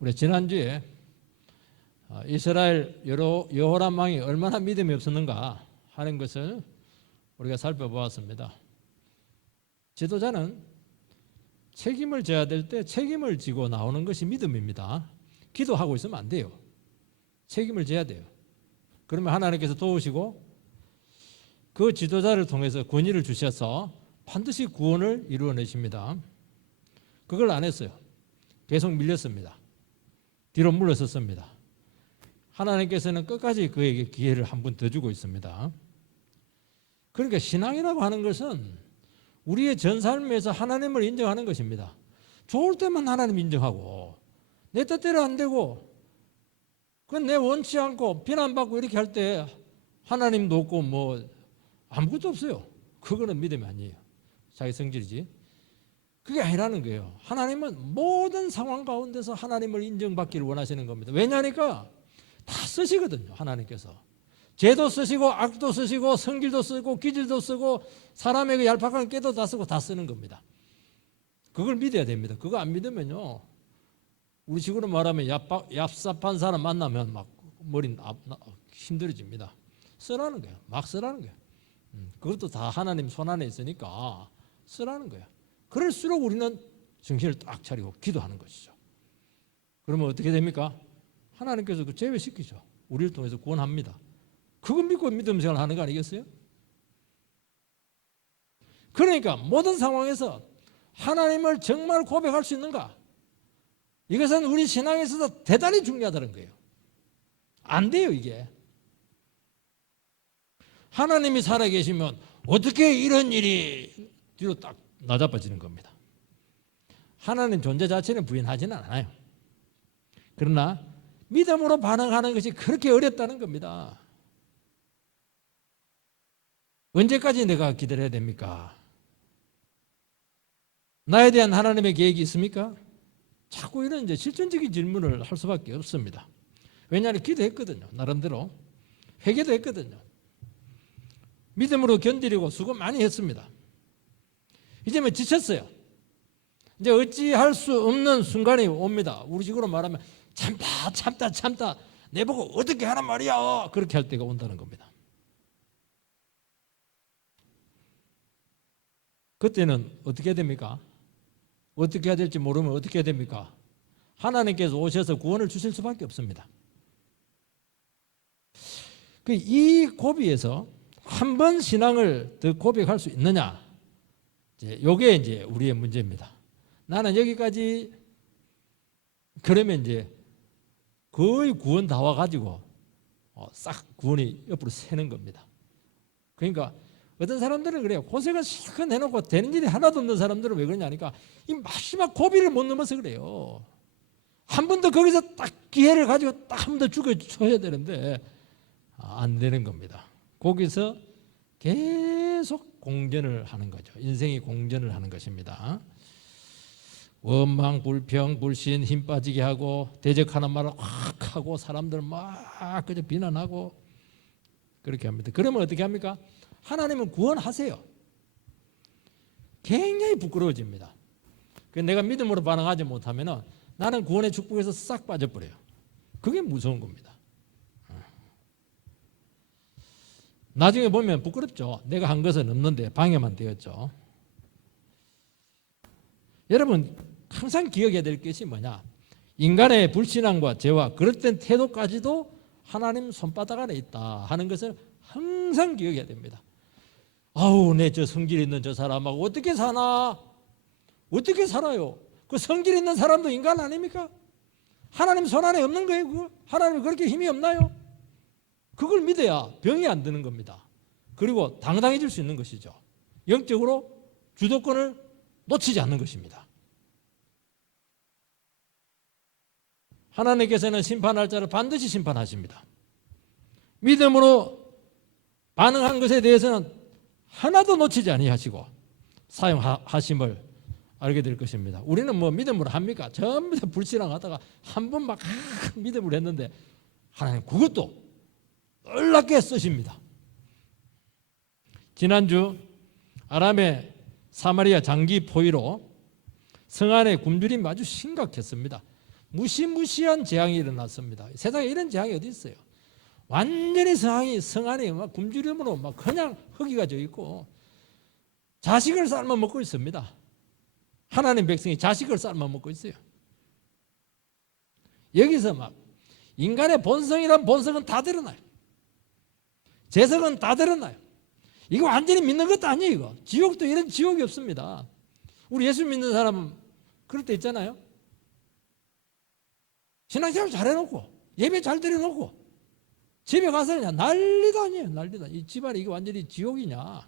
우리 지난주에 이스라엘 여호람 왕이 얼마나 믿음이 없었는가 하는 것을 우리가 살펴보았습니다. 지도자는 책임을 져야 될 때 책임을 지고 나오는 것이 믿음입니다. 기도하고 있으면 안 돼요. 책임을 져야 돼요. 그러면 하나님께서 도우시고 그 지도자를 통해서 권위를 주셔서 반드시 구원을 이루어내십니다. 그걸 안 했어요. 계속 밀렸습니다. 뒤로 물러섰습니다. 하나님께서는 끝까지 그에게 기회를 한 번 더 주고 있습니다. 그러니까 신앙이라고 하는 것은 우리의 전 삶에서 하나님을 인정하는 것입니다. 좋을 때만 하나님 인정하고 내 뜻대로 안 되고 그건 내 원치 않고 비난받고 이렇게 할 때 하나님도 없고 뭐 아무것도 없어요. 그거는 믿음이 아니에요. 자기 성질이지. 그게 아니라는 거예요. 하나님은 모든 상황 가운데서 하나님을 인정받기를 원하시는 겁니다. 왜냐니까 다 쓰시거든요. 하나님께서. 죄도 쓰시고 악도 쓰시고 성질도 쓰고 기질도 쓰고 사람에게 얄팍한 깨도 다 쓰고 다 쓰는 겁니다. 그걸 믿어야 됩니다. 그거 안 믿으면요. 우리 식으로 말하면 얍삽한 사람 만나면 막 머리 힘들어집니다. 쓰라는 거예요. 막 쓰라는 거예요. 그것도 다 하나님 손 안에 있으니까 쓰라는 거예요. 그럴수록 우리는 정신을 딱 차리고 기도하는 것이죠. 그러면 어떻게 됩니까? 하나님께서 그 제외시키죠. 우리를 통해서 구원합니다. 그거 믿고 믿음 생활 하는 거 아니겠어요? 그러니까 모든 상황에서 하나님을 정말 고백할 수 있는가? 이것은 우리 신앙에 있어서 대단히 중요하다는 거예요. 안 돼요, 이게. 하나님이 살아계시면 어떻게 이런 일이 뒤로 딱 나자빠지는 겁니다. 하나님 존재 자체는 부인하지는 않아요. 그러나 믿음으로 반응하는 것이 그렇게 어렵다는 겁니다. 언제까지 내가 기다려야 됩니까? 나에 대한 하나님의 계획이 있습니까? 자꾸 이런 이제 실존적인 질문을 할 수밖에 없습니다. 왜냐하면 기도했거든요. 나름대로 회개도 했거든요. 믿음으로 견디려고 수고 많이 했습니다. 이제 뭐 지쳤어요. 이제 어찌할 수 없는 순간이 옵니다. 우리 식으로 말하면 참다 내보고 어떻게 하란 말이야. 그렇게 할 때가 온다는 겁니다. 그때는 어떻게 해야 됩니까? 어떻게 해야 될지 모르면 어떻게 해야 됩니까? 하나님께서 오셔서 구원을 주실 수밖에 없습니다. 이 고비에서 한 번 신앙을 더 고백할 수 있느냐? 이게 이제 우리의 문제입니다. 나는 여기까지 그러면 이제 거의 구원 다 와가지고 싹 구원이 옆으로 새는 겁니다. 그러니까 어떤 사람들은 그래요. 고생을 실컷 해놓고 되는 일이 하나도 없는 사람들은 왜 그러냐니까 이 마지막 고비를 못 넘어서 그래요. 한 번 더 거기서 딱 기회를 가지고 딱 한 번 더 죽여줘야 되는데 안 되는 겁니다. 거기서 계속 공전을 하는 거죠. 인생이 공전을 하는 것입니다. 원망, 불평, 불신, 힘 빠지게 하고 대적하는 말을 확 하고 사람들 막 그저 비난하고 그렇게 합니다. 그러면 어떻게 합니까? 하나님은 구원하세요. 굉장히 부끄러워집니다. 내가 믿음으로 반응하지 못하면 나는 구원의 축복에서 싹 빠져버려요. 그게 무서운 겁니다. 나중에 보면 부끄럽죠. 내가 한 것은 없는데 방해만 되었죠. 여러분 항상 기억해야 될 것이 뭐냐? 인간의 불신앙과 죄와 그릇된 태도까지도 하나님 손바닥 안에 있다 하는 것을 항상 기억해야 됩니다. 아우, 내 저 성질 있는 저 사람하고 어떻게 사나? 어떻게 살아요? 그 성질 있는 사람도 인간 아닙니까? 하나님 손 안에 없는 거예요. 그거? 하나님 그렇게 힘이 없나요? 그걸 믿어야 병이 안 드는 겁니다. 그리고 당당해질 수 있는 것이죠. 영적으로 주도권을 놓치지 않는 것입니다. 하나님께서는 심판할 자를 반드시 심판하십니다. 믿음으로 반응한 것에 대해서는 하나도 놓치지 아니하시고 사용하심을 알게 될 것입니다. 우리는 뭐 믿음으로 합니까? 전부 다 불신앙하다가 한 번 막 믿음으로 했는데 하나님 그것도 놀랍게 쓰십니다. 지난주 아람의 사마리아 장기 포위로 성 안의 굶주림이 아주 심각했습니다. 무시무시한 재앙이 일어났습니다. 세상에 이런 재앙이 어디 있어요? 완전히 성안이 막 굶주림으로 막 그냥 흙이가 져 있고 자식을 삶아 먹고 있습니다. 하나님 백성이 자식을 삶아 먹고 있어요. 여기서 막 인간의 본성이란 본성은 다 드러나요. 재성은 다 드러나요. 이거 완전히 믿는 것도 아니에요. 이거 지옥도 이런 지옥이 없습니다. 우리 예수 믿는 사람은 그럴 때 있잖아요. 신앙생활 잘해놓고 예배 잘 드려놓고 집에 가서 그냥 난리도 아니에요. 난리도 아니에요. 이 집안이 이게 완전히 지옥이냐.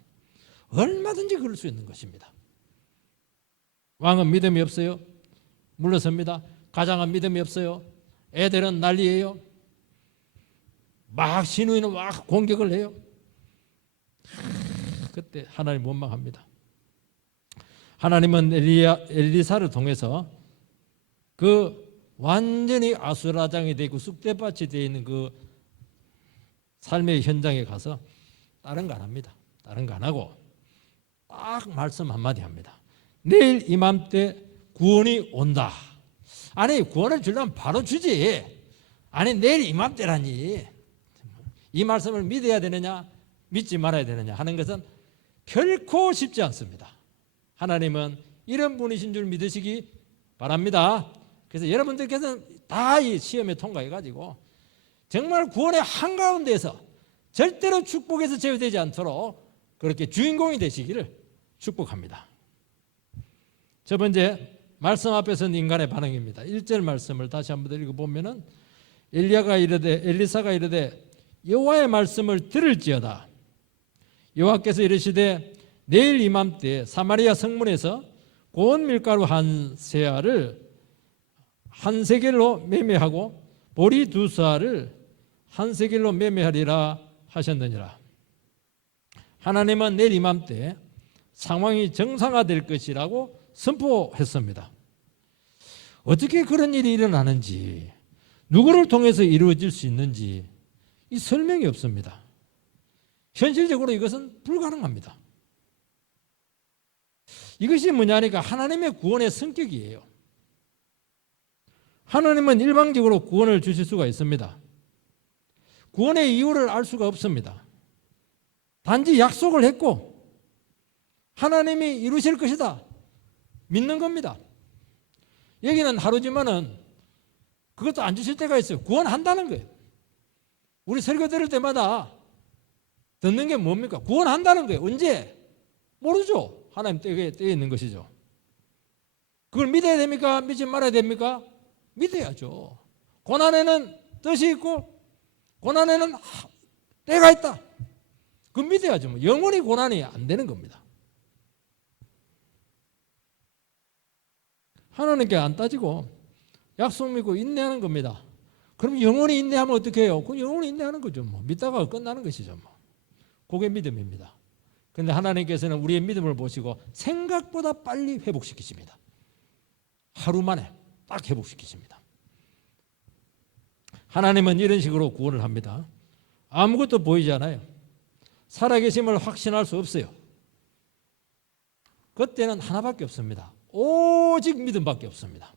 얼마든지 그럴 수 있는 것입니다. 왕은 믿음이 없어요. 물러섭니다. 가장은 믿음이 없어요. 애들은 난리예요. 막 시누이는 막 공격을 해요. 그때 하나님 원망합니다. 하나님은 엘리사를 통해서 그 완전히 아수라장이 되고 쑥대밭이 되어 있는 그 삶의 현장에 가서 다른 거 안 합니다. 다른 거 안 하고 딱 말씀 한마디 합니다. 내일 이맘때 구원이 온다. 아니 구원을 주려면 바로 주지. 아니 내일 이맘때라니. 이 말씀을 믿어야 되느냐 믿지 말아야 되느냐 하는 것은 결코 쉽지 않습니다. 하나님은 이런 분이신 줄 믿으시기 바랍니다. 그래서 여러분들께서는 다 이 시험에 통과해가지고 정말 구원의 한가운데에서 절대로 축복에서 제외되지 않도록 그렇게 주인공이 되시기를 축복합니다. 첫 번째 말씀 앞에서는 인간의 반응입니다. 1절 말씀을 다시 한번 읽어보면은 엘리사가 이르되 여호와의 말씀을 들을지어다. 여호와께서 이르시되 내일 이맘때 사마리아 성문에서 고운 밀가루 한 세알을 한 세겔로 매매하고 보리 두 사알을 한 세겔로 매매하리라 하셨느니라. 하나님은 내일 이맘때 상황이 정상화될 것이라고 선포했습니다. 어떻게 그런 일이 일어나는지, 누구를 통해서 이루어질 수 있는지 이 설명이 없습니다. 현실적으로 이것은 불가능합니다. 이것이 뭐냐니까 하나님의 구원의 성격이에요. 하나님은 일방적으로 구원을 주실 수가 있습니다. 구원의 이유를 알 수가 없습니다. 단지 약속을 했고 하나님이 이루실 것이다 믿는 겁니다. 여기는 하루지만은 그것도 안 주실 때가 있어요. 구원한다는 거예요. 우리 설교 들을 때마다 듣는 게 뭡니까? 구원한다는 거예요. 언제? 모르죠. 하나님 때에 있는 것이죠. 그걸 믿어야 됩니까? 믿지 말아야 됩니까? 믿어야죠. 고난에는 뜻이 있고 고난에는 때가 있다. 그건 믿어야죠. 뭐 영원히 고난이 안 되는 겁니다. 하나님께 안 따지고 약속 믿고 인내하는 겁니다. 그럼 영원히 인내하면 어떻게 해요? 그건 영원히 인내하는 거죠. 뭐 믿다가 끝나는 것이죠. 뭐. 그게 믿음입니다. 그런데 하나님께서는 우리의 믿음을 보시고 생각보다 빨리 회복시키십니다. 하루 만에 딱 회복시키십니다. 하나님은 이런 식으로 구원을 합니다. 아무것도 보이지 않아요. 살아계심을 확신할 수 없어요. 그때는 하나밖에 없습니다. 오직 믿음밖에 없습니다.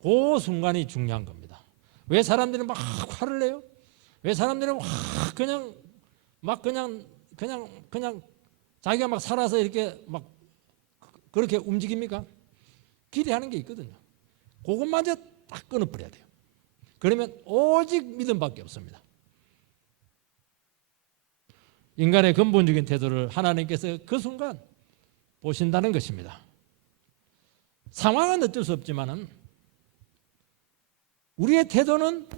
그 순간이 중요한 겁니다. 왜 사람들은 막 화를 내요? 왜 사람들은 그냥 자기가 막 살아서 이렇게 막 그렇게 움직입니까? 기대하는 게 있거든요. 그것마저 딱 끊어버려야 돼요. 그러면 오직 믿음밖에 없습니다. 인간의 근본적인 태도를 하나님께서 그 순간 보신다는 것입니다. 상황은 어쩔 수 없지만은 우리의 태도는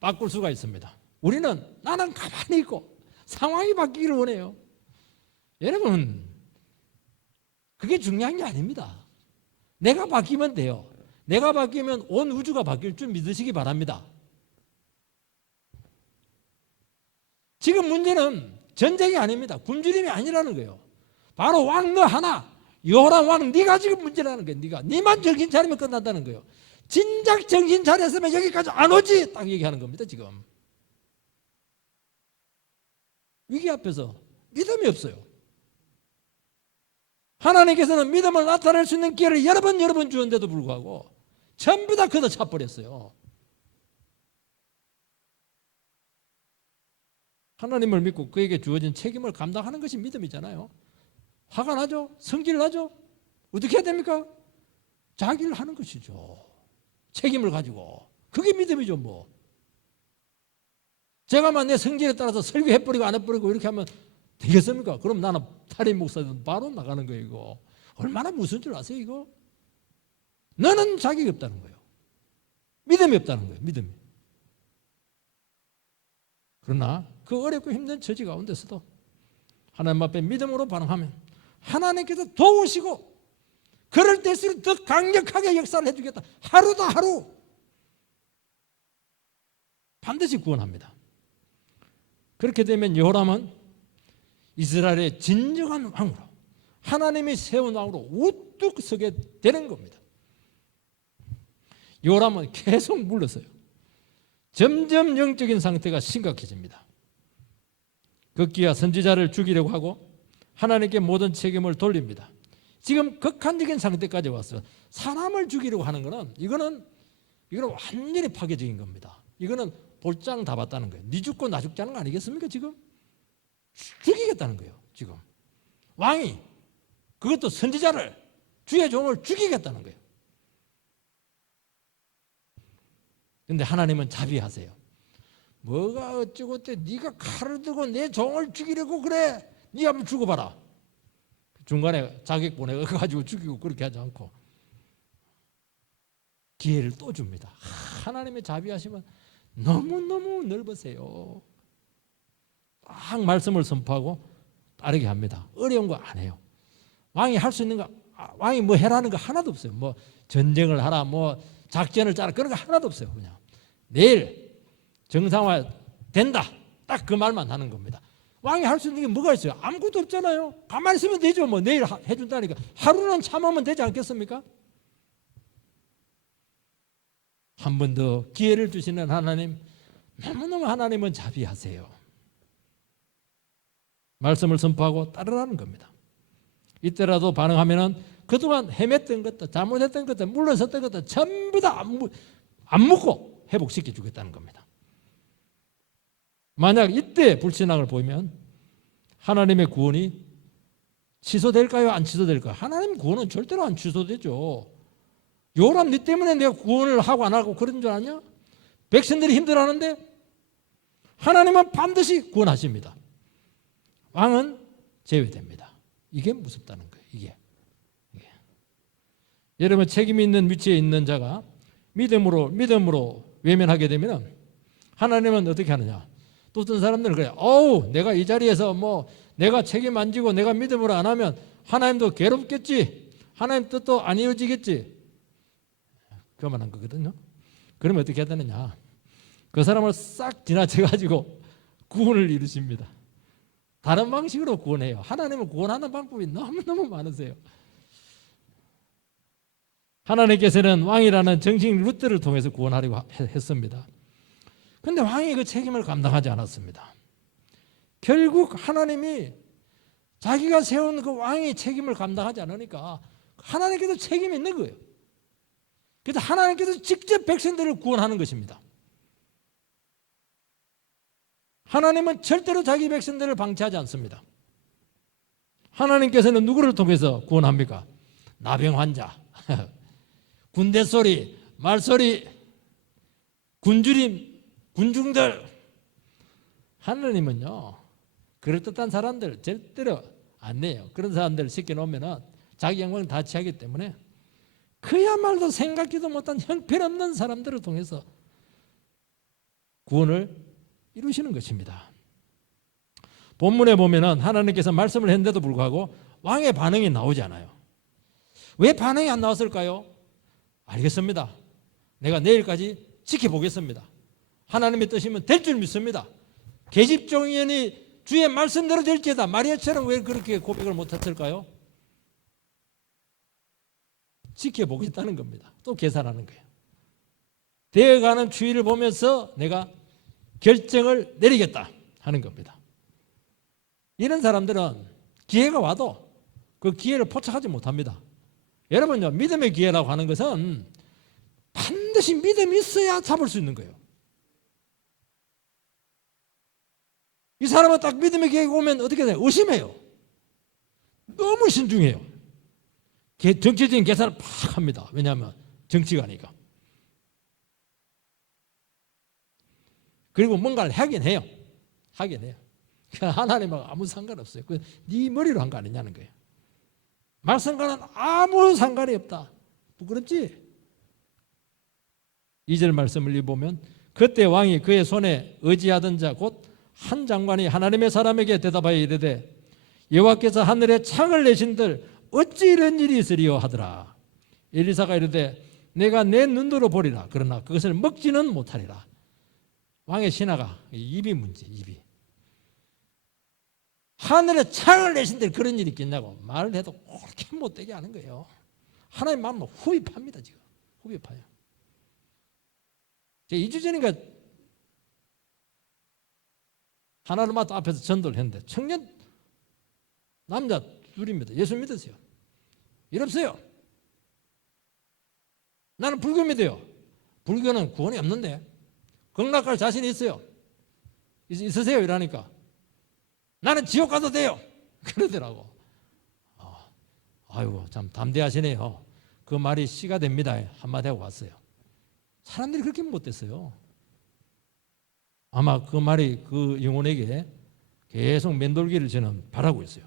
바꿀 수가 있습니다. 우리는 나는 가만히 있고 상황이 바뀌기를 원해요. 여러분, 그게 중요한 게 아닙니다. 내가 바뀌면 돼요. 내가 바뀌면 온 우주가 바뀔 줄 믿으시기 바랍니다. 지금 문제는 전쟁이 아닙니다. 굶주림이 아니라는 거예요. 바로 왕 너 하나, 여호람 왕 네가 지금 문제라는 거예요. 네만 정신 차리면 끝난다는 거예요. 진작 정신 차렸으면 여기까지 안 오지 딱 얘기하는 겁니다. 지금 위기 앞에서 믿음이 없어요. 하나님께서는 믿음을 나타낼 수 있는 기회를 여러 번 주었는데도 불구하고 전부 다 걷어차 버렸어요. 하나님을 믿고 그에게 주어진 책임을 감당하는 것이 믿음이잖아요. 화가 나죠? 성질 나죠? 어떻게 해야 됩니까? 자기를 하는 것이죠. 책임을 가지고. 그게 믿음이죠 뭐. 제가만 내 성질에 따라서 설교해버리고 안 해버리고 이렇게 하면 되겠습니까? 그럼 나는 탈임 목사든 바로 나가는 거예요 이거. 얼마나 무슨 줄 아세요 이거? 너는 자격이 없다는 거예요. 믿음이 없다는 거예요. 믿음이. 그러나 그 어렵고 힘든 처지 가운데서도 하나님 앞에 믿음으로 반응하면 하나님께서 도우시고 그럴 때일수록 더 강력하게 역사를 해주겠다. 하루다 하루 반드시 구원합니다. 그렇게 되면 여호람은 이스라엘의 진정한 왕으로 하나님이 세운 왕으로 우뚝 서게 되는 겁니다. 여호람은 계속 물러서요. 점점 영적인 상태가 심각해집니다. 극기야 선지자를 죽이려고 하고 하나님께 모든 책임을 돌립니다. 지금 극한적인 상태까지 왔어요. 사람을 죽이려고 하는 거는 이거는 완전히 파괴적인 겁니다. 이거는 볼장 다 봤다는 거예요. 니 죽고 나 죽자는 거 아니겠습니까 지금? 죽이겠다는 거예요 지금. 왕이 그것도 선지자를 주의 종을 죽이겠다는 거예요. 그런데 하나님은 자비하세요. 뭐가 어쩌고 때 네가 칼을 들고 내 종을 죽이려고 그래. 네 한번 죽어봐라. 중간에 자객 보내가지고 죽이고 그렇게 하지 않고 기회를 또 줍니다. 하나님의 자비하시면 너무너무 넓으세요. 딱 말씀을 선포하고 따르게 합니다. 어려운 거 안 해요. 왕이 할 수 있는 거, 왕이 뭐 해라는 거 하나도 없어요. 뭐 전쟁을 하라, 뭐 작전을 짜라 그런 거 하나도 없어요. 그냥 내일 정상화 된다. 딱 그 말만 하는 겁니다. 왕이 할 수 있는 게 뭐가 있어요? 아무것도 없잖아요. 가만히 있으면 되죠. 뭐 내일 해준다니까. 하루는 참으면 되지 않겠습니까? 한 번 더 기회를 주시는 하나님, 너무너무 하나님은 자비하세요. 말씀을 선포하고 따르라는 겁니다. 이때라도 반응하면은 그동안 헤맸던 것들, 잘못했던 것들, 물러섰던 것들 전부 다 안 묻고 회복시켜 주겠다는 겁니다. 만약 이때 불신앙을 보이면 하나님의 구원이 취소될까요? 안 취소될까요? 하나님 구원은 절대로 안 취소되죠. 요람 네 때문에 내가 구원을 하고 안 하고 그런 줄 아냐? 백성들이 힘들어하는데 하나님은 반드시 구원하십니다. 왕은 제외됩니다. 이게 무섭다는 거예요. 이게. 여러분 책임 있는 위치에 있는 자가 믿음으로 외면하게 되면 하나님은 어떻게 하느냐? 또 어떤 사람들은 그래요. 내가 이 자리에서 뭐 내가 책임 안 지고 내가 믿음으로 안 하면 하나님도 괴롭겠지. 하나님 뜻도 안 이루어지겠지. 그만한 거거든요. 그러면 어떻게 해야 되느냐? 그 사람을 싹 지나쳐가지고 구원을 이루십니다. 다른 방식으로 구원해요. 하나님은 구원하는 방법이 너무너무 많으세요. 하나님께서는 왕이라는 정식 루트를 통해서 구원하려고 했습니다. 그런데 왕이 그 책임을 감당하지 않았습니다. 결국 하나님이 자기가 세운 그 왕의 책임을 감당하지 않으니까 하나님께서 책임이 있는 거예요. 그래서 하나님께서 직접 백성들을 구원하는 것입니다. 하나님은 절대로 자기 백성들을 방치하지 않습니다. 하나님께서는 누구를 통해서 구원합니까? 나병 환자, 군대 소리, 말소리, 군주림, 군중들. 하나님은요 그럴듯한 사람들 절대로 안 내요. 그런 사람들 시켜놓으면 자기 영광을 다 취하기 때문에 그야말로 생각지도 못한 형편없는 사람들을 통해서 구원을 이루시는 것입니다. 본문에 보면은 하나님께서 말씀을 했는데도 불구하고 왕의 반응이 나오지 않아요. 왜 반응이 안 나왔을까요? 알겠습니다. 내가 내일까지 지켜보겠습니다. 하나님의 뜻이면 될 줄 믿습니다. 계집종이니 주의 말씀대로 될지다. 마리아처럼 왜 그렇게 고백을 못했을까요? 지켜보겠다는 겁니다. 또 계산하는 거예요. 되어가는 추위를 보면서 내가 결정을 내리겠다 하는 겁니다. 이런 사람들은 기회가 와도 그 기회를 포착하지 못합니다. 여러분요, 믿음의 기회라고 하는 것은 반드시 믿음이 있어야 잡을 수 있는 거예요. 이 사람은 딱 믿음의 계획이 오면 어떻게 돼요? 의심해요. 너무 신중해요. 정치적인 계산을 팍 합니다. 왜냐하면 정치가니까. 그리고 뭔가를 하긴 해요. 하긴 해요. 하나님하고 아무 상관없어요. 네 머리로 한 거 아니냐는 거예요. 말씀과는 아무 상관이 없다. 부끄럽지? 2절 말씀을 읽어보면 그때 왕이 그의 손에 의지하던 자 곧 한 장관이 하나님의 사람에게 대답하여 이르되 여호와께서 하늘에 창을 내신들 어찌 이런 일이 있으리요 하더라. 엘리사가 이르되 내가 내 눈으로 보리라. 그러나 그것을 먹지는 못하리라. 왕의 신하가 입이 문제, 입이. 하늘에 창을 내신들 그런 일이 있겠냐고 말을 해도 그렇게 못되게 하는 거예요. 하나님 마음은 후입합니다. 지금 후입해요. 제가 2주 전인가 하나님마다 앞에서 전도를 했는데 청년 남자 둘입니다. 예수 믿으세요. 일 없어요. 나는 불교 믿어요. 불교는 구원이 없는데 극락갈 자신이 있어요. 있으세요? 이러니까 나는 지옥 가도 돼요. 그러더라고. 아이고 참 담대하시네요. 그 말이 씨가 됩니다. 한마디 하고 왔어요. 사람들이 그렇게 못됐어요. 아마 그 말이 그 영혼에게 계속 맴돌기를 저는 바라고 있어요.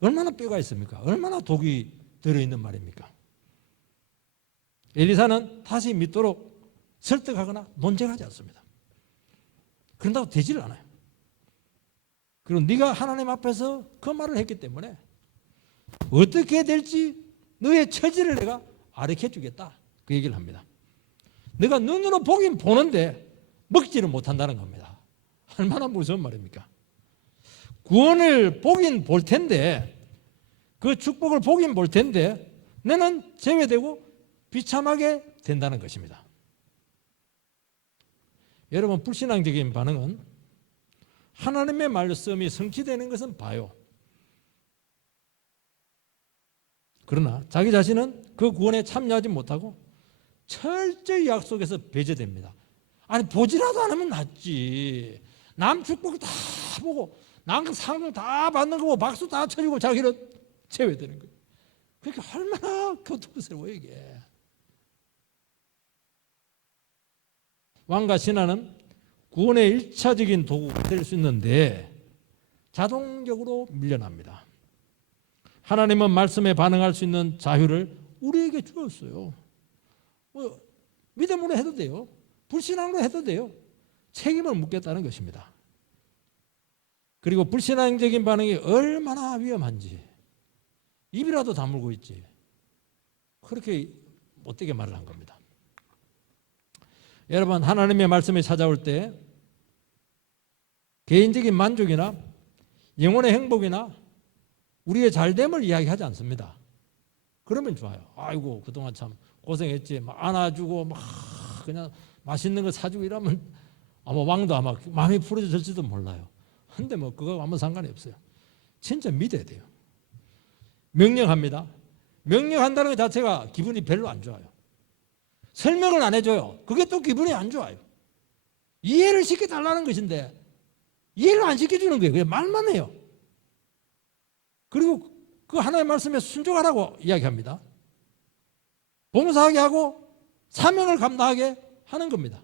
얼마나 뼈가 있습니까? 얼마나 독이 들어있는 말입니까? 엘리사는 다시 믿도록 설득하거나 논쟁하지 않습니다. 그런다고 되지를 않아요. 그리고 네가 하나님 앞에서 그 말을 했기 때문에 어떻게 될지 너의 처지를 내가 가르쳐 주겠다. 그 얘기를 합니다. 내가 눈으로 보긴 보는데 먹지를 못한다는 겁니다. 얼마나 무서운 말입니까? 구원을 보긴 볼 텐데 그 축복을 보긴 볼 텐데 너는 제외되고 비참하게 된다는 것입니다. 여러분 불신앙적인 반응은 하나님의 말씀이 성취되는 것은 봐요. 그러나 자기 자신은 그 구원에 참여하지 못하고 철저히 약속에서 배제됩니다. 아니 보지라도 않으면 낫지. 남 축복 다 보고 남 상 다 받는 거고 박수 다 쳐주고 자기는 제외되는 거예요. 그러니까 얼마나 고통스러워요 이게. 왕과 신하는 구원의 1차적인 도구가 될 수 있는데 자동적으로 밀려납니다. 하나님은 말씀에 반응할 수 있는 자유를 우리에게 주었어요. 믿음으로 해도 돼요. 불신앙으로 해도 돼요. 책임을 묻겠다는 것입니다. 그리고 불신앙적인 반응이 얼마나 위험한지 입이라도 다물고 있지 그렇게 못되게 말을 한 겁니다. 여러분 하나님의 말씀이 찾아올 때 개인적인 만족이나 영혼의 행복이나 우리의 잘됨을 이야기하지 않습니다. 그러면 좋아요. 아이고 그동안 참 고생했지. 막 안아주고 막 그냥 맛있는 거 사주고 이러면 아마 왕도 아마 마음이 풀어질지도 몰라요. 근데 뭐 그거 아무 상관이 없어요. 진짜 믿어야 돼요. 명령합니다. 명령한다는 것 자체가 기분이 별로 안 좋아요. 설명을 안 해줘요. 그게 또 기분이 안 좋아요. 이해를 시켜달라는 것인데 이해를 안 시켜주는 거예요. 그냥 말만 해요. 그리고 그 하나님의 말씀에 순종하라고 이야기합니다. 봉사하게 하고 사명을 감당하게 하는 겁니다.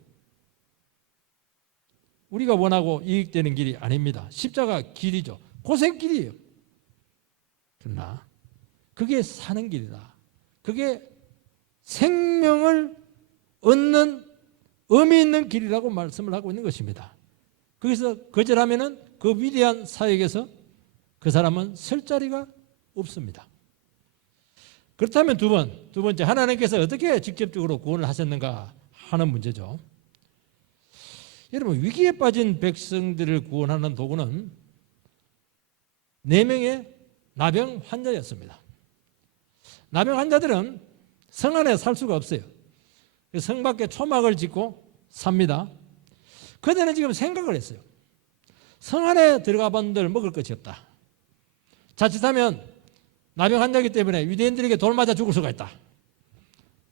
우리가 원하고 이익되는 길이 아닙니다. 십자가 길이죠. 고생길이에요. 그러나 그게 사는 길이다. 그게 생명을 얻는 의미 있는 길이라고 말씀을 하고 있는 것입니다. 거기서 거절하면은 그 위대한 사역에서 그 사람은 설 자리가 없습니다. 그렇다면 두 번째 하나님께서 어떻게 직접적으로 구원을 하셨는가 하는 문제죠. 여러분 위기에 빠진 백성들을 구원하는 도구는 4명의 나병 환자였습니다. 나병 환자들은 성 안에 살 수가 없어요. 성 밖에 초막을 짓고 삽니다. 그들은 지금 생각을 했어요. 성 안에 들어가 본들 먹을 것이 없다. 자칫하면 나병 환자이기 때문에 유대인들에게 돌 맞아 죽을 수가 있다.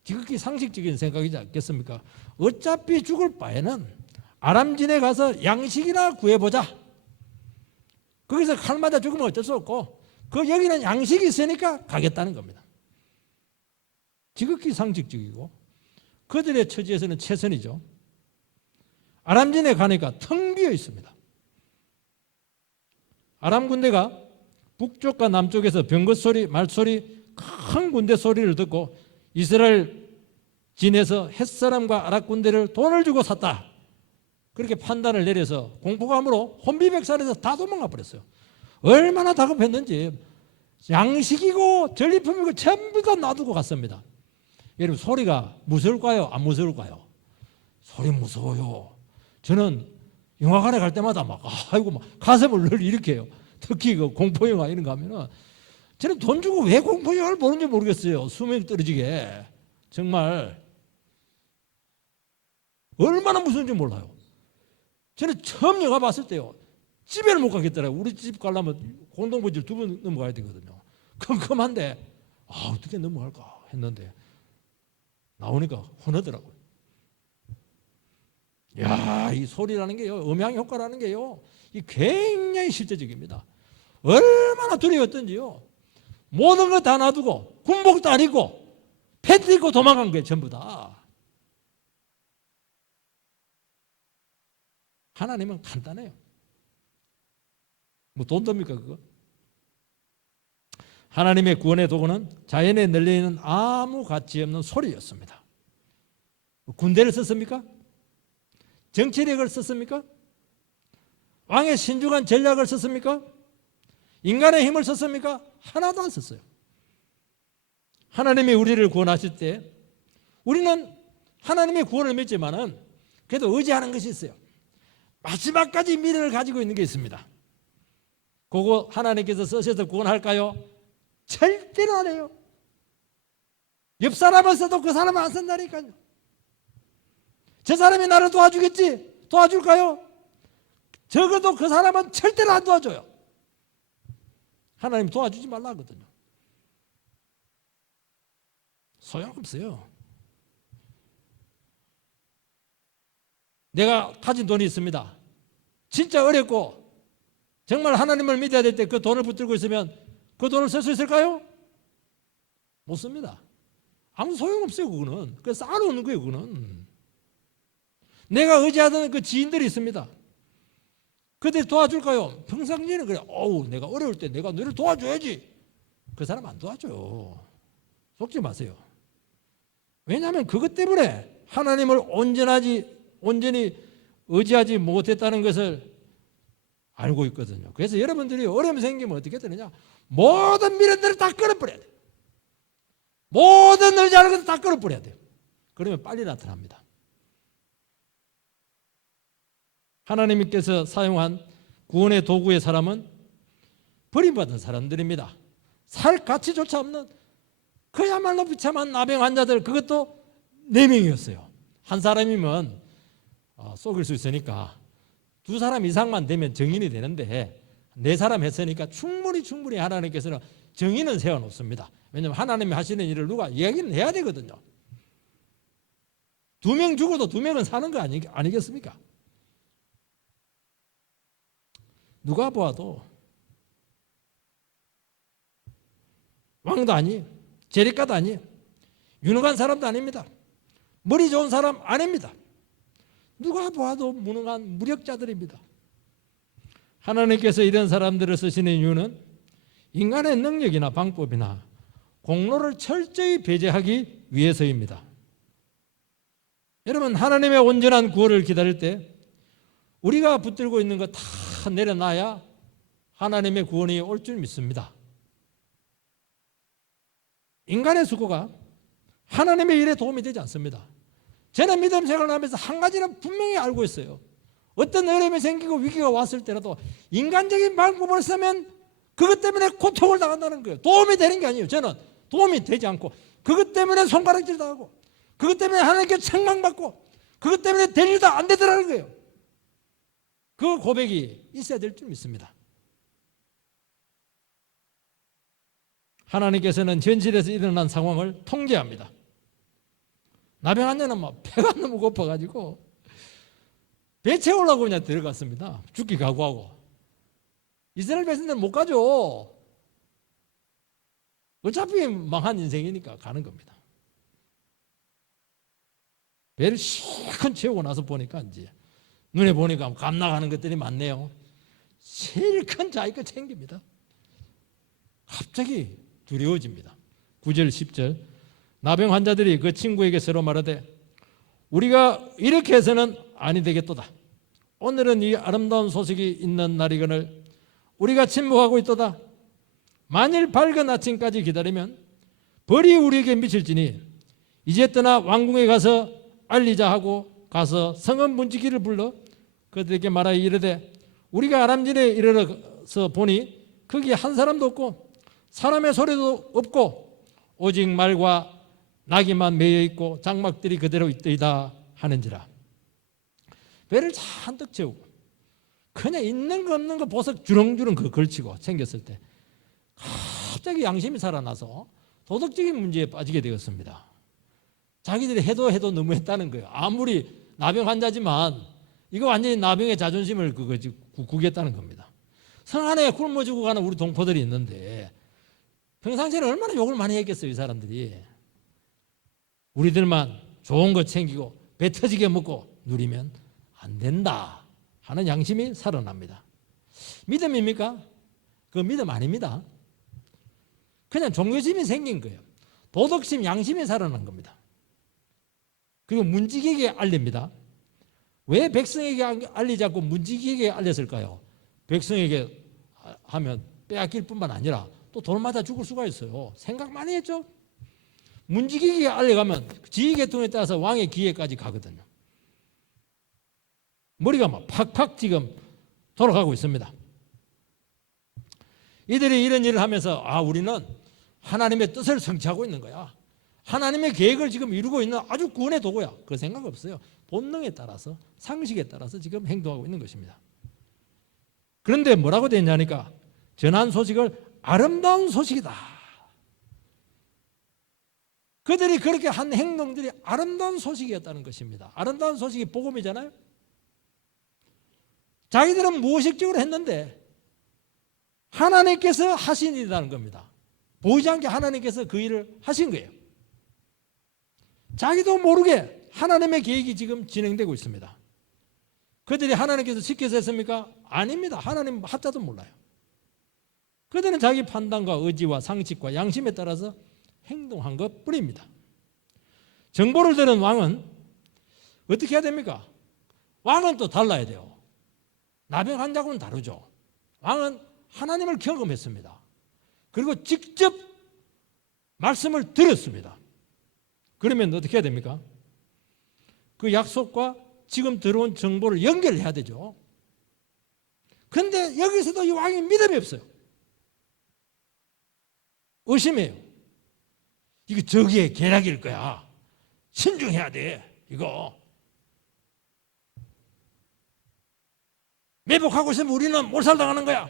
지극히 상식적인 생각이지 않겠습니까? 어차피 죽을 바에는 아람진에 가서 양식이나 구해보자. 거기서 칼 맞아 죽으면 어쩔 수 없고 여기는 양식이 있으니까 가겠다는 겁니다. 지극히 상식적이고 그들의 처지에서는 최선이죠. 아람진에 가니까 텅 비어 있습니다. 아람 군대가 북쪽과 남쪽에서 병거 소리, 말소리, 큰 군대 소리를 듣고 이스라엘 진에서 햇사람과 아랍 군대를 돈을 주고 샀다. 그렇게 판단을 내려서 공포감으로 혼비백산에서 다 도망가 버렸어요. 얼마나 다급했는지 양식이고 전리품이고 전부 다 놔두고 갔습니다. 여러분 소리가 무서울까요? 안 무서울까요? 소리 무서워요. 저는 영화관에 갈 때마다 막 가슴을 늘 일으켜요. 특히 그 공포영화 이런 거 하면은 저는 돈 주고 왜 공포영화를 보는지 모르겠어요. 수명이 떨어지게. 정말 얼마나 무서운지 몰라요. 저는 처음 영화 봤을 때요. 집에는 못 가겠더라고요. 우리 집 가려면 공동부지를 2번 넘어가야 되거든요. 컴컴한데 어떻게 넘어갈까 했는데 나오니까 hun하더라고요. 야, 이 소리라는 게요, 음향 효과라는 게요, 이 굉장히 실제적입니다. 얼마나 두려웠던지요. 모든 거 다 놔두고 군복도 안 입고 팬티 입고 도망간 거예요, 전부 다. 하나님은 간단해요. 뭐 돈 듭니까 그거? 하나님의 구원의 도구는 자연에 널려있는 아무 가치 없는 소리였습니다. 군대를 썼습니까? 정치력을 썼습니까? 왕의 신중한 전략을 썼습니까? 인간의 힘을 썼습니까? 하나도 안 썼어요. 하나님이 우리를 구원하실 때 우리는 하나님의 구원을 믿지만은 그래도 의지하는 것이 있어요. 마지막까지 미련을 가지고 있는 게 있습니다. 그거 하나님께서 쓰셔서 구원할까요? 절대로 안 해요. 옆 사람을 써도 그 사람은 안 쓴다니까요. 저 사람이 나를 도와주겠지? 도와줄까요? 적어도 그 사람은 절대로 안 도와줘요. 하나님 도와주지 말라 하거든요. 소용없어요. 내가 가진 돈이 있습니다. 진짜 어렵고 정말 하나님을 믿어야 될 때 그 돈을 붙들고 있으면 그 돈을 쓸 수 있을까요? 못 씁니다. 아무 소용없어요. 그거는. 그래서 쌓아놓는 거예요. 그거는. 내가 의지하던 그 지인들이 있습니다. 그들 도와줄까요? 평상시에는 그래. 내가 어려울 때 내가 너를 도와줘야지. 그 사람 안 도와줘요. 속지 마세요. 왜냐하면 그것 때문에 하나님을 온전히 의지하지 못했다는 것을 알고 있거든요. 그래서 여러분들이 어려움이 생기면 어떻게 되느냐? 모든 미련들을 다 끊어버려야 돼요. 모든 의지하는 것을 다 끊어버려야 돼요. 그러면 빨리 나타납니다. 하나님께서 사용한 구원의 도구의 사람은 버림받은 사람들입니다. 살 가치조차 없는 그야말로 비참한 나병 환자들, 그것도 4명이었어요. 한 사람이면 속일 수 있으니까 2사람 이상만 되면 정인이 되는데 4사람 했으니까 충분히 하나님께서는 정인은 세워놓습니다. 왜냐하면 하나님이 하시는 일을 누가 이야기는 해야 되거든요. 2명 죽어도 2명은 사는 거 아니겠습니까? 누가 보아도 왕도 아니, 재력가도 아니, 유능한 사람도 아닙니다. 머리 좋은 사람 아닙니다. 누가 보아도 무능한 무력자들입니다. 하나님께서 이런 사람들을 쓰시는 이유는 인간의 능력이나 방법이나 공로를 철저히 배제하기 위해서입니다. 여러분, 하나님의 온전한 구원을 기다릴 때 우리가 붙들고 있는 거 다 내려놔야 하나님의 구원이 올 줄 믿습니다. 인간의 수고가 하나님의 일에 도움이 되지 않습니다. 저는 믿음 생활을 하면서 한 가지는 분명히 알고 있어요. 어떤 어려움이 생기고 위기가 왔을 때라도 인간적인 방법을 쓰면 그것 때문에 고통을 당한다는 거예요. 도움이 되는 게 아니에요. 저는 도움이 되지 않고 그것 때문에 손가락질 당하고 그것 때문에 하나님께 책망받고 그것 때문에 될 일도 안 되더라는 거예요. 그 고백이 있어야 될 줄 믿습니다. 하나님께서는 현실에서 일어난 상황을 통제합니다. 나병 환자는 막 배가 너무 고파가지고 배 채우려고 그냥 들어갔습니다. 죽기 각오하고. 이스라엘 백성들은 못 가죠. 어차피 망한 인생이니까 가는 겁니다. 배를 실컷 채우고 나서 보니까 이제 눈에 보니까 감나가는 것들이 많네요. 제일 큰 자기 거 챙깁니다. 갑자기 두려워집니다. 9절 10절 나병 환자들이 그 친구에게 서로 말하되 우리가 이렇게 해서는 아니 되겠도다. 오늘은 이 아름다운 소식이 있는 날이거늘 우리가 침묵하고 있도다. 만일 밝은 아침까지 기다리면 벌이 우리에게 미칠지니 이제 떠나 왕궁에 가서 알리자 하고 가서 성읍 문지기를 불러 그들에게 말하여 이르되 우리가 아람진에 이르러서 보니 거기 한 사람도 없고 사람의 소리도 없고 오직 말과 나귀만 매여 있고 장막들이 그대로 있더이다 하는지라. 배를 잔뜩 채우고 그냥 있는 거 없는 거 보석 주렁주렁 걸치고 챙겼을 때 갑자기 양심이 살아나서 도덕적인 문제에 빠지게 되었습니다. 자기들이 해도 너무했다는 거예요. 아무리 나병 환자지만 이거 완전히 나병의 자존심을 구겠다는 겁니다. 성 안에 굶어 죽고 가는 우리 동포들이 있는데 평상시에는 얼마나 욕을 많이 했겠어요. 이 사람들이. 우리들만 좋은 거 챙기고 배 터지게 먹고 누리면 안 된다 하는 양심이 살아납니다. 믿음입니까? 그 믿음 아닙니다. 그냥 종교심이 생긴 거예요. 도덕심, 양심이 살아난 겁니다. 그리고 문지기에게 알립니다. 왜 백성에게 알리지 않고 문지기에게 알렸을까요? 백성에게 하면 빼앗길 뿐만 아니라 또 돌맞아 죽을 수가 있어요. 생각 많이 했죠? 문지기에게 알려가면 지휘계통에 따라서 왕의 기회까지 가거든요. 머리가 막 팍팍 지금 돌아가고 있습니다. 이들이 이런 일을 하면서 우리는 하나님의 뜻을 성취하고 있는 거야. 하나님의 계획을 지금 이루고 있는 아주 구원의 도구야. 그 생각 없어요. 본능에 따라서 상식에 따라서 지금 행동하고 있는 것입니다. 그런데 뭐라고 되냐니까 전한 소식을 아름다운 소식이다. 그들이 그렇게 한 행동들이 아름다운 소식이었다는 것입니다. 아름다운 소식이 복음이잖아요. 자기들은 무의식적으로 했는데 하나님께서 하신 일이라는 겁니다. 보이지 않게 하나님께서 그 일을 하신 거예요. 자기도 모르게 하나님의 계획이 지금 진행되고 있습니다. 그들이 하나님께서 시켜서 했습니까? 아닙니다. 하나님 하자도 몰라요. 그들은 자기 판단과 의지와 상식과 양심에 따라서 행동한 것 뿐입니다. 정보를 들은 왕은 어떻게 해야 됩니까? 왕은 또 달라야 돼요. 나병 환자하고는 다르죠. 왕은 하나님을 경험했습니다. 그리고 직접 말씀을 들었습니다. 그러면 어떻게 해야 됩니까? 그 약속과 지금 들어온 정보를 연결해야 되죠. 그런데 여기서도 이 왕이 믿음이 없어요. 의심해요. 이거 저기에 계략일 거야. 신중해야 돼. 이거. 매복하고 있으면 우리는 몰살당하는 거야.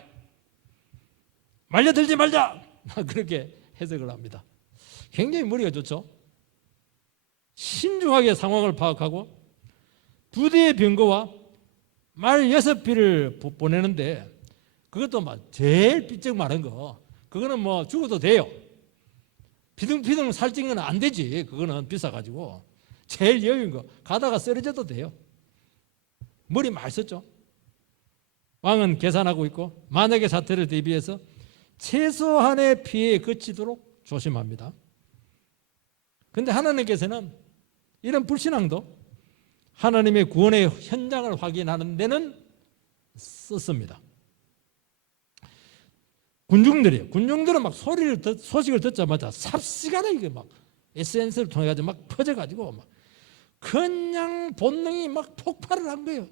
말려들지 말자. 그렇게 해석을 합니다. 굉장히 머리가 좋죠. 신중하게 상황을 파악하고 부대의 병거와 말 6필을 보내는데 그것도 막 제일 삐쩍 마른 거 그거는 뭐 죽어도 돼요. 피둥피둥 살찐 건 안 되지. 그거는 비싸가지고 제일 여유인 거 가다가 쓰러져도 돼요. 머리 많이 썼죠. 왕은 계산하고 있고 만약의 사태를 대비해서 최소한의 피해에 그치도록 조심합니다. 그런데 하나님께서는 이런 불신앙도 하나님의 구원의 현장을 확인하는 데는 썼습니다. 군중들은 막 소식을 듣자마자 삽시간에 이게 막 SNS를 통해 가지고 막 퍼져가지고 막 그냥 본능이 막 폭발을 한 거예요.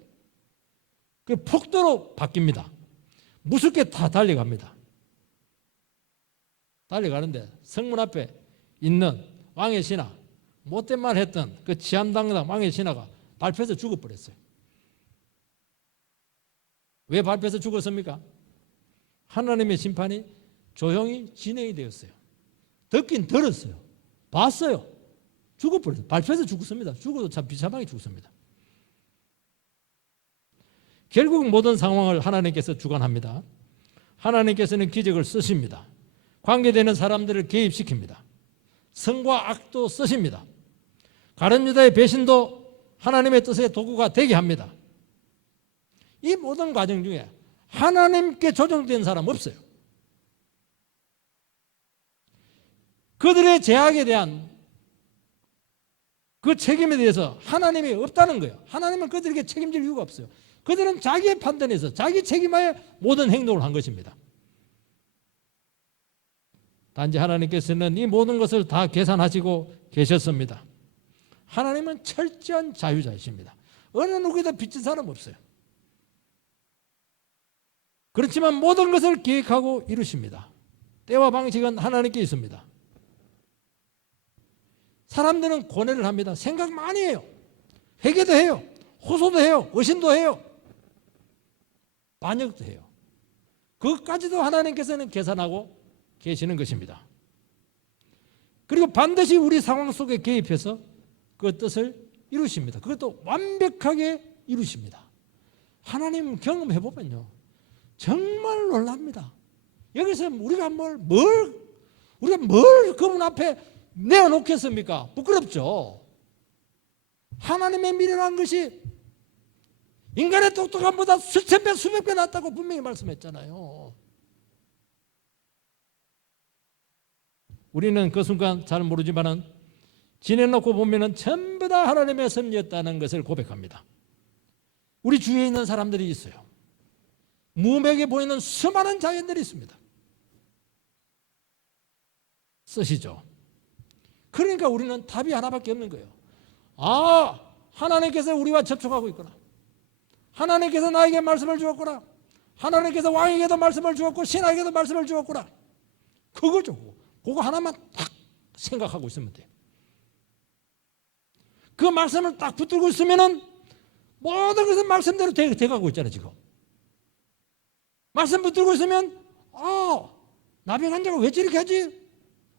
그 폭도로 바뀝니다. 무섭게 다 달려갑니다. 달려가는데 성문 앞에 있는 왕의 신하, 못된 말 했던 그 치안당당 왕의 신하가 밟혀서 죽어버렸어요. 왜 밟혀서 죽었습니까? 하나님의 심판이 조용히 진행이 되었어요. 듣긴 들었어요. 봤어요. 죽어버렸어요. 밟혀서 죽었습니다. 죽어도 참 비참하게 죽습니다. 결국 모든 상황을 하나님께서 주관합니다. 하나님께서는 기적을 쓰십니다. 관계되는 사람들을 개입시킵니다. 선과 악도 쓰십니다. 가룟 유다의 배신도 하나님의 뜻의 도구가 되게 합니다. 이 모든 과정 중에 하나님께 조정된 사람 없어요. 그들의 죄악에 대한 그 책임에 대해서 하나님이 없다는 거예요. 하나님은 그들에게 책임질 이유가 없어요. 그들은 자기의 판단에서 자기 책임하에 모든 행동을 한 것입니다. 단지 하나님께서는 이 모든 것을 다 계산하시고 계셨습니다. 하나님은 철저한 자유자이십니다. 어느 누구에도 빚진 사람 없어요. 그렇지만 모든 것을 계획하고 이루십니다. 때와 방식은 하나님께 있습니다. 사람들은 고뇌를 합니다. 생각 많이 해요. 회개도 해요. 호소도 해요. 의심도 해요. 반역도 해요. 그것까지도 하나님께서는 계산하고 계시는 것입니다. 그리고 반드시 우리 상황 속에 개입해서 그 뜻을 이루십니다. 그것도 완벽하게 이루십니다. 하나님 경험해보면요, 정말 놀랍니다. 여기서 우리가 뭘 그분 앞에 내어놓겠습니까? 부끄럽죠. 하나님의 미련한 것이 인간의 똑똑함보다 수천 배 수백 배 낫다고 분명히 말씀했잖아요. 우리는 그 순간 잘 모르지만은 지내놓고 보면은 전부 다 하나님의 섭리였다는 것을 고백합니다. 우리 주위에 있는 사람들이 있어요. 무명해 보이는 수많은 자연들이 있습니다. 쓰시죠. 그러니까 우리는 답이 하나밖에 없는 거예요. 아, 하나님께서 우리와 접촉하고 있구나. 하나님께서 나에게 말씀을 주었구나. 하나님께서 왕에게도 말씀을 주었고 신하에게도 말씀을 주었구나. 그거죠. 그거 하나만 딱 생각하고 있으면 돼요. 그 말씀을 딱 붙들고 있으면은 모든 것은 말씀대로 돼가고 있잖아요, 지금. 말씀 붙들고 있으면, 나병 환자가 왜 저렇게 하지?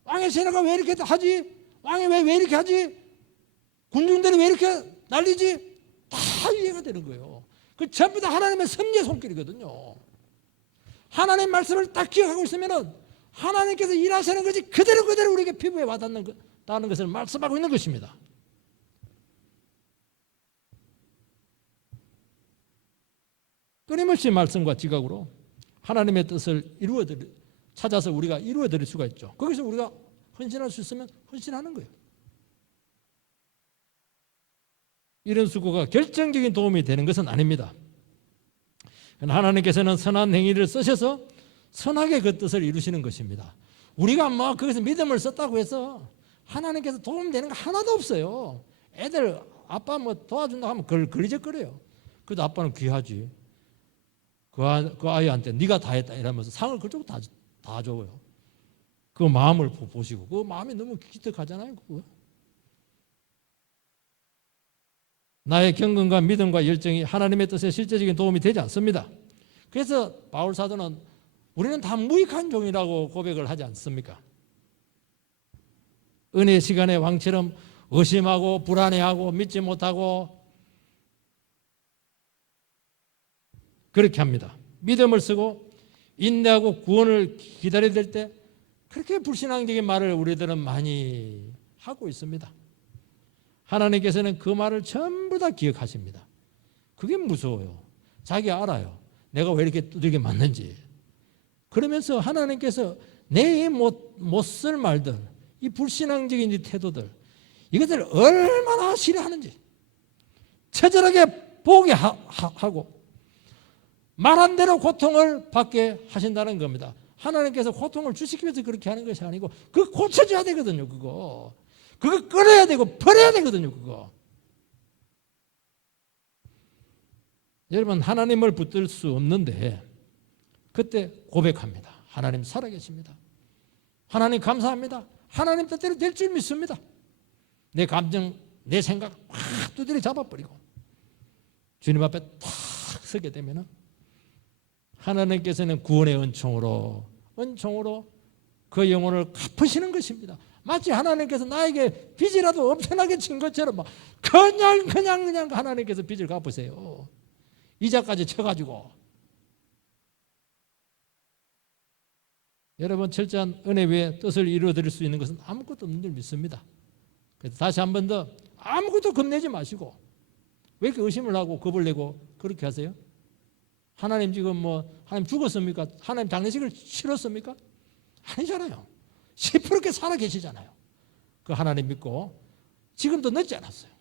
왕의 신하가 왜 이렇게 하지? 왕이 왜 이렇게 하지? 군중들이 왜 이렇게 난리지? 다 이해가 되는 거예요. 그 전부 다 하나님의 섭리의 손길이거든요. 하나님 말씀을 딱 기억하고 있으면은 하나님께서 일하시는 것이 그대로 우리에게 피부에 와닿는다는 것을 말씀하고 있는 것입니다. 끊임없이 말씀과 지각으로 하나님의 뜻을 찾아서 우리가 이루어드릴 수가 있죠. 거기서 우리가 헌신할 수 있으면 헌신하는 거예요. 이런 수고가 결정적인 도움이 되는 것은 아닙니다. 하나님께서는 선한 행위를 쓰셔서 선하게 그 뜻을 이루시는 것입니다. 우리가 거기서 믿음을 썼다고 해서 하나님께서 도움되는 거 하나도 없어요. 애들 아빠 도와준다고 하면 걸리적거려요. 그래도 아빠는 귀하지. 그 아이한테 네가 다 했다 이러면서 상을 그쪽으로 다 줘요. 그 마음을 보시고 그 마음이 너무 기특하잖아요. 그거. 나의 경건과 믿음과 열정이 하나님의 뜻에 실제적인 도움이 되지 않습니다. 그래서 바울 사도는 우리는 다 무익한 종이라고 고백을 하지 않습니까? 은혜의 시간에 왕처럼 의심하고 불안해하고 믿지 못하고 그렇게 합니다. 믿음을 쓰고 인내하고 구원을 기다려야 될 때 그렇게 불신앙적인 말을 우리들은 많이 하고 있습니다. 하나님께서는 그 말을 전부 다 기억하십니다. 그게 무서워요. 자기 알아요. 내가 왜 이렇게 두들겨 맞는지. 그러면서 하나님께서 내 못 쓸 말들, 이 불신앙적인 이 태도들, 이것들을 얼마나 싫어하는지 처절하게 보게 하고 말한 대로 고통을 받게 하신다는 겁니다. 하나님께서 고통을 주시기 위해서 그렇게 하는 것이 아니고 그거 고쳐줘야 되거든요. 그거 끊어야 되고 버려야 되거든요. 그거. 여러분 하나님을 붙들 수 없는데 그때 고백합니다. 하나님 살아계십니다. 하나님 감사합니다. 하나님 뜻대로 될 줄 믿습니다. 내 감정, 내 생각 확 두드려 잡아버리고 주님 앞에 탁 서게 되면 하나님께서는 구원의 은총으로 그 영혼을 갚으시는 것입니다. 마치 하나님께서 나에게 빚이라도 엄청나게 진 것처럼 막 그냥 하나님께서 빚을 갚으세요. 이자까지 쳐가지고. 여러분, 철저한 은혜 위에 뜻을 이루어드릴 수 있는 것은 아무것도 없는 줄 믿습니다. 그래서 다시 한 번 더 아무것도 겁내지 마시고, 왜 이렇게 의심을 하고 겁을 내고 그렇게 하세요? 하나님 지금 하나님 죽었습니까? 하나님 장례식을 치렀습니까? 아니잖아요. 시퍼렇게 살아 계시잖아요. 그 하나님 믿고 지금도 늦지 않았어요.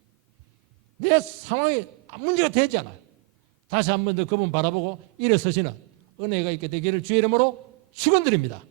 내 상황이 문제가 되지 않아요. 다시 한 번 더 그분 바라보고 일어서시는 은혜가 있게 되기를 주의 이름으로 축원드립니다.